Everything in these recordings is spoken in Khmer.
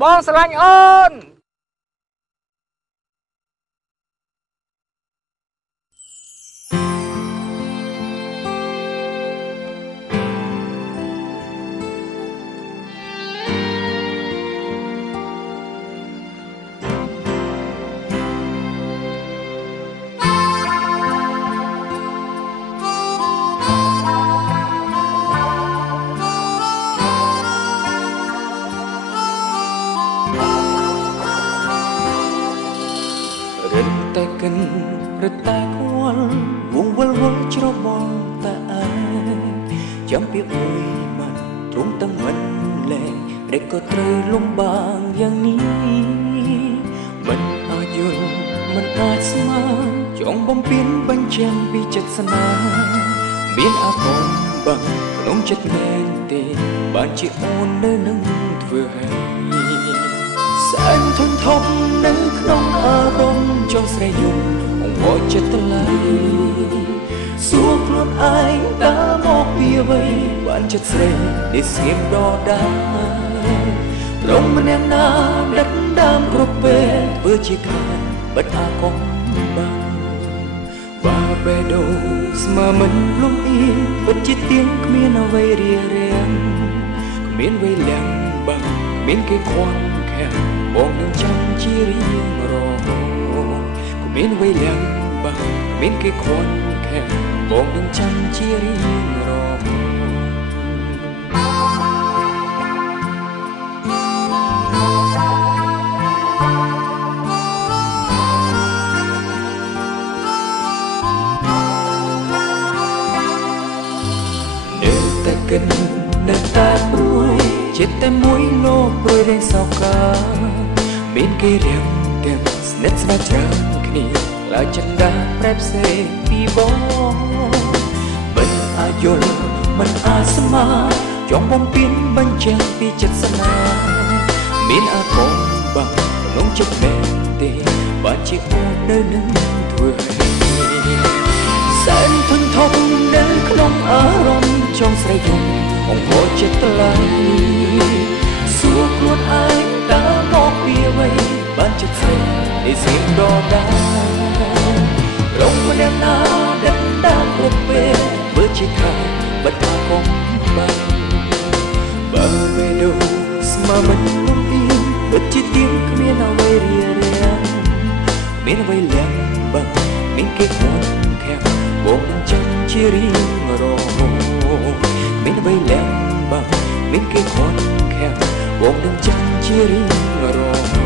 បងស្រឡាញ់អូនតែកិនរត់តែខ្វល់វងវល់វល់ច្របល់តែឯងចាំពីមួយមិនទ្រង់ទាំងមិនលែងតែក៏ត្រូវលំបាកយ៉ាងនេះមិនអាចយល់មិនអាចស្មានចង់បំពេញបញ្ជាំពីចិត្តស្នេហ៍មានអារម្មណ៍បាក់ក្នុងចិត្តមែនទេបានជាអូននៅនឹងធ្វើឲ្យសែនធំធំនៅក្នុងអារម្មណ៍ចង់ស្រែកយំអង្វរចិត្តថ្លៃសួរខ្លួនឯងតើមកពីអ្វីបានចិត្តស្រែកនេះស្ងៀមដដែលរំម្នាក់ណាដិតដាមគ្រប់ពេលធ្វើជាខ្លាចបិទអាកុំបើបេះដូងស្មើមិនលំអៀងពិតជាទៀងគ្មានអ្វីរារាំងគ្មានវេលាំងបាក់គ្មានគេខ្វល់បងនឹងចាំជារៀងរហូតក៏មានវេលាបាក់មានគេខ្វល់ខាំបងនឹងចាំជារៀងរហូតនៅតែកិននៅតែមួយចិត្តតែមួយលោកព្រួយរែងសោកាមានគេរៀងទាំងស្និទ្ធស្នាលច្រើនគ្នាឡើយចិនដាប្រែផ្សេងពីបងមិនអាចយល់មិនអាចស្មានចង់បំពេញបញ្ជាក់ពីចិត្តស្នេហ៍មានអារម្មណ៍បាក់ក្នុងចិត្តមែនទេបានជាអូននៅនឹងធ្វើឲ្យសែនធំធំនៅក្នុងអារម្មណ៍ចង់ស្រែកយំអង្វរចិត្តថ្លៃសួរខ្លួនឯងតើមកពីអ្វីបានចិត្តស្រែកនេះស្ងៀមដដែលរំម្នាក់ណាដិតដាមគ្រប់ពេលមើលជាខ្លាចបិទអាកុំបើបេះដូងស្មើមិនលំអៀងពិតជាទៀងគ្មានអ្វីរារាំងមានអ្វីលះបាក់មានគេខ្វល់ខាំបងនឹងចាំជារៀងរហូតមានអ្វីលះបាក់មានគេខ្វល់ខាំបងនឹងចាំជារៀងរហូត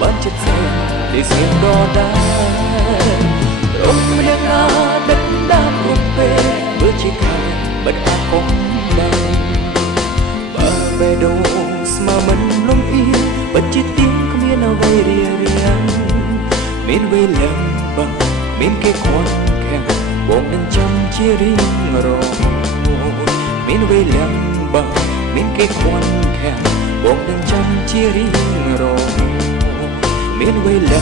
បានចិត្តស្នេហ៍ដែលស្ងៀមដដែលរំម្នាក់ណាដិតដាមគ្រប់ពេលមើលជាខ្លាចបិទអាកុំបើបេះដូងស្មើមិនលំអៀងពិតជាទៀងគ្មានអ្វីរារាំងមានវេលាបាក់មានគេខ្វល់ខាំបងនឹងចាំជារៀងរហូតមានវេលាបាក់មានគេខ្វល់ខាំបងនឹងចាំជារៀងរហូតមានវេលា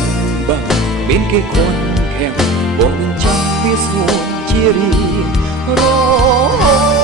បាក់មានគេខ្វល់ខាំបងនឹងចាំវាស្ងួនជារៀងរហូត